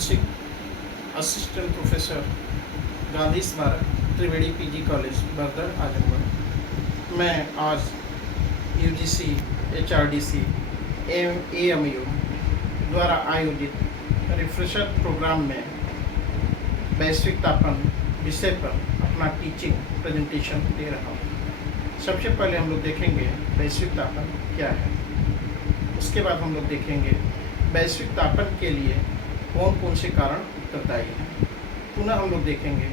Singh, assistant professor, Gandhi स्मारक, त्रिवेणी PG college, बरदर, Azamgarh. मैं आज यूजीसी, एचआरडीसी, एएमयू द्वारा आयोजित रिफ्रेशर प्रोग्राम में वैश्विक तापन विषय पर अपना टीचिंग प्रेजेंटेशन दे रहा हूँ। सबसे पहले हम लोग देखेंगे वैश्विक तापन क्या है। उसके बाद हम लोग देखेंगे वैश्विक तापन के लिए कौन कौन से कारण उत्तरदायी हैं। पुनः हम लोग देखेंगे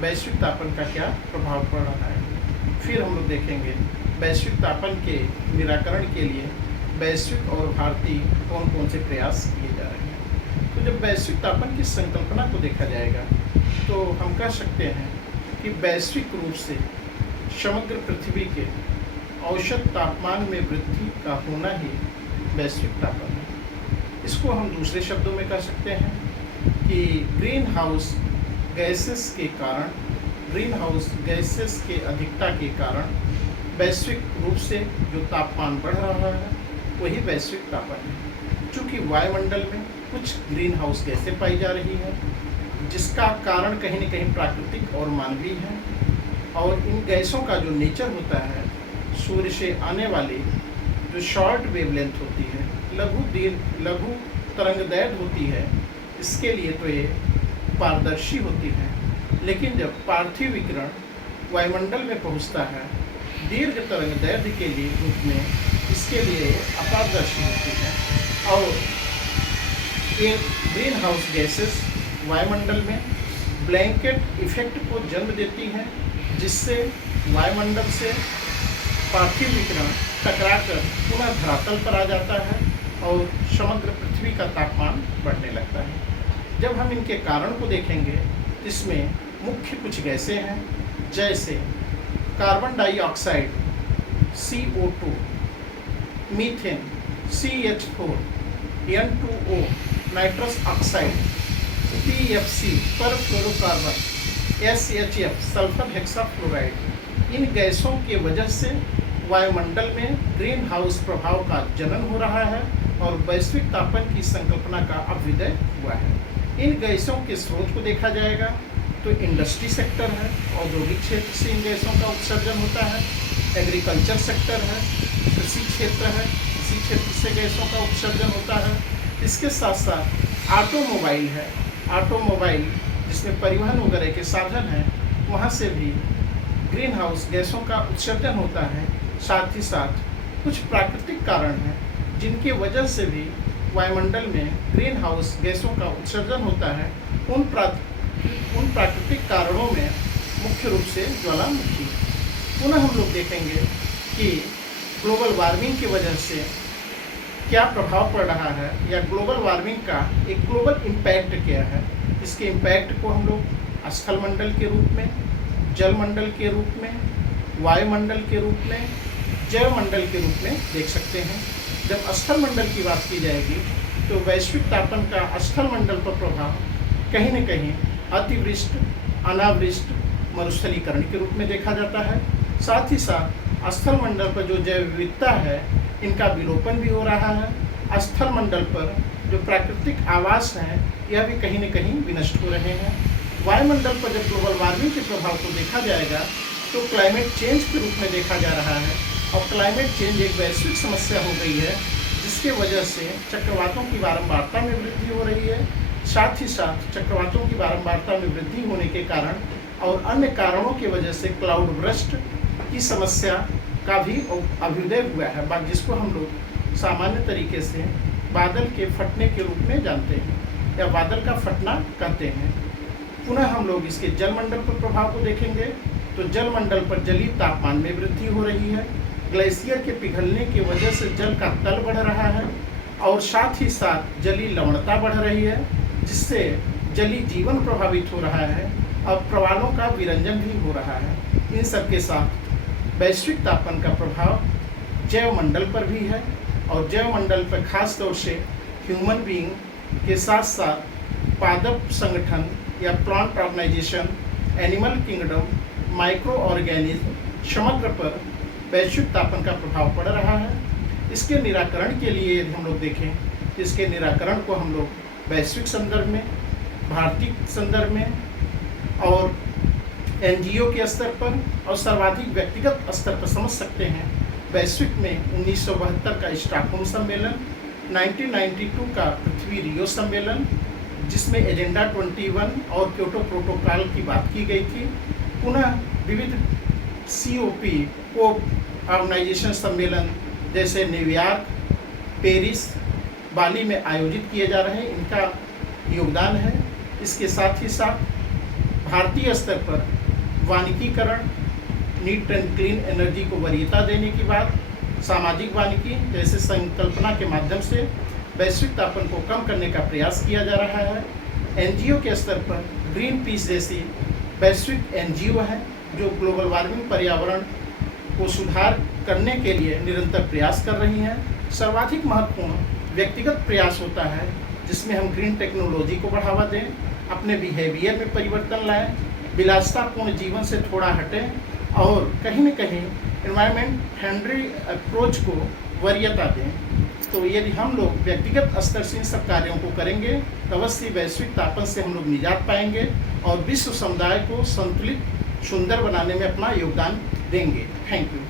वैश्विक तापन का क्या प्रभाव पड़ रहा है। फिर हम लोग देखेंगे वैश्विक तापन के निराकरण के लिए वैश्विक और भारतीय कौन कौन से प्रयास किए जा रहे हैं। तो जब वैश्विक तापन की संकल्पना को देखा जाएगा तो हम कह सकते हैं कि वैश्विक रूप से समग्र पृथ्वी के औसत तापमान में वृद्धि का होना ही वैश्विक तापन है। इसको हम दूसरे शब्दों में कह सकते हैं कि ग्रीन हाउस गैसेस के अधिकता के कारण वैश्विक रूप से जो तापमान बढ़ रहा है वही वैश्विक तापन है। चूँकि वायुमंडल में कुछ ग्रीन हाउस गैसें पाई जा रही है जिसका कारण कहीं न कहीं प्राकृतिक और मानवीय है, और इन गैसों का जो नेचर होता है, सूर्य से आने वाली जो शॉर्ट वेवलेंथ होती है, लघु तरंगदैर्घ्य होती है, इसके लिए तो ये पारदर्शी होती है। लेकिन जब पार्थिव विकिरण वायुमंडल में पहुंचता है दीर्घ तरंगदैर्घ्य के लिए रूप में, इसके लिए अपारदर्शी होती है। और ये ग्रीन हाउस गैसेस वायुमंडल में ब्लैंकेट इफेक्ट को जन्म देती हैं, जिससे वायुमंडल से पार्थिव विकिरण टकराकर पुनः धरातल पर आ जाता है और समग्र पृथ्वी का तापमान बढ़ने लगता है। जब हम इनके कारण को देखेंगे, इसमें मुख्य कुछ गैसें हैं, जैसे carbon dioxide CO2, methane CH4, N2O, nitrous oxide PFC, perfluorocarbon, SHF, sulphur hexafluoride. इन गैसों की वजह से वायुमंडल में ग्रीन हाउस प्रभाव का जनन हो रहा है और वैश्विक तापन की संकल्पना का अभ्युदय हुआ है। इन गैसों के स्रोत को देखा जाएगा तो इंडस्ट्री सेक्टर है, औद्योगिक क्षेत्र से इन गैसों का उत्सर्जन होता है। एग्रीकल्चर सेक्टर है, कृषि क्षेत्र है, कृषि क्षेत्र से गैसों का उत्सर्जन होता है। इसके साथ साथ ऑटोमोबाइल है, ऑटोमोबाइल जिसमें परिवहन वगैरह के साधन हैं, वहाँ से भी ग्रीन हाउस गैसों का उत्सर्जन होता है। साथ ही साथ कुछ प्राकृतिक कारण हैं जिनकी वजह से भी वायुमंडल में ग्रीन हाउस गैसों का उत्सर्जन होता है। उन प्राकृतिक कारणों में मुख्य रूप से ज्वालामुखी। पुनः हम लोग देखेंगे कि ग्लोबल वार्मिंग की वजह से क्या प्रभाव पड़ रहा है, या ग्लोबल वार्मिंग का एक ग्लोबल इम्पैक्ट क्या है। इसके इम्पैक्ट को हम लोग स्थलमंडल के रूप में, जलमंडल के रूप में, वायुमंडल के रूप में, जैवमंडल के रूप में देख सकते हैं। जब स्थलमंडल की बात की जाएगी तो वैश्विक तापन का स्थलमंडल पर प्रभाव कहीं न कहीं अतिवृष्टि, अनावृष्टि, मरुस्थलीकरण के रूप में देखा जाता है। साथ ही साथ स्थलमंडल पर जो जैव विविधता है, इनका विलोपन भी हो रहा है। स्थलमंडल पर जो प्राकृतिक आवास हैं, यह भी कहीं न कहीं विनष्ट हो रहे हैं। वायुमंडल पर जब ग्लोबल वार्मिंग के प्रभाव को देखा जाएगा तो क्लाइमेट चेंज के रूप में देखा जा रहा है, और क्लाइमेट चेंज एक वैश्विक समस्या हो गई है, जिसके वजह से चक्रवातों की बारंबारता में वृद्धि हो रही है। साथ ही साथ चक्रवातों की बारंबारता में वृद्धि होने के कारण और अन्य कारणों की वजह से क्लाउड बर्स्ट की समस्या का भी अभ्युदय हुआ है, जिसको हम लोग सामान्य तरीके से बादल के फटने के रूप में जानते हैं, या बादल का फटना कहते हैं। पुनः हम लोग इसके जलमंडल पर प्रभाव को देखेंगे तो जलमंडल पर जलीय तापमान में वृद्धि हो रही है। ग्लेशियर के पिघलने की वजह से जल का तल बढ़ रहा है, और साथ ही साथ जलीय लवणता बढ़ रही है, जिससे जलीय जीवन प्रभावित हो रहा है और प्रवालों का विरंजन भी हो रहा है। इन सब के साथ वैश्विक तापन का प्रभाव जैवमंडल पर भी है, और जैवमंडल पर खास तौर से ह्यूमन बीइंग के साथ साथ पादप संगठन या plant organisation, animal kingdom, microorganism समग्र पर वैश्विक तापन का प्रभाव पड़ रहा है। इसके निराकरण के लिए यदि हम लोग देखें, इसके निराकरण को हम लोग वैश्विक संदर्भ में, भारतीय संदर्भ में और एनजीओ के स्तर पर और सर्वाधिक व्यक्तिगत स्तर पर समझ सकते हैं। वैश्विक में 1972 का स्टॉकहोम सम्मेलन, 1992 का पृथ्वी रियो सम्मेलन, जिसमें एजेंडा 21 और क्योटो प्रोटोकॉल की बात की गई थी। पुनः विविध COP कोप ऑर्गेनाइजेशन सम्मेलन जैसे न्यूयॉर्क, पेरिस, बाली में आयोजित किए जा रहे हैं, इनका योगदान है। इसके साथ ही साथ भारतीय स्तर पर वानिकीकरण, नीट एंड क्लीन एनर्जी को वरीयता देने की बात, सामाजिक वानिकी जैसे संकल्पना के माध्यम से वैश्विक तापन को कम करने का प्रयास किया जा रहा है। एनजीओ के स्तर पर ग्रीन पीस जैसी वैश्विक एनजीओ है जो ग्लोबल वार्मिंग पर्यावरण को सुधार करने के लिए निरंतर प्रयास कर रही हैं। सर्वाधिक महत्वपूर्ण व्यक्तिगत प्रयास होता है जिसमें हम ग्रीन टेक्नोलॉजी को बढ़ावा दें, अपने बिहेवियर में परिवर्तन लाएं, विलासितापूर्ण जीवन से थोड़ा हटें और कहीं न कहीं एनवायरनमेंट फ्रेंडली अप्रोच को वरीयता दें। तो यदि हम लोग व्यक्तिगत स्तर से इन सब कार्यों को करेंगे तो अवश्य वैश्विक तापन से हम लोग निजात पाएंगे और विश्व समुदाय को संतुलित सुंदर बनाने में अपना योगदान देंगे। Thank you.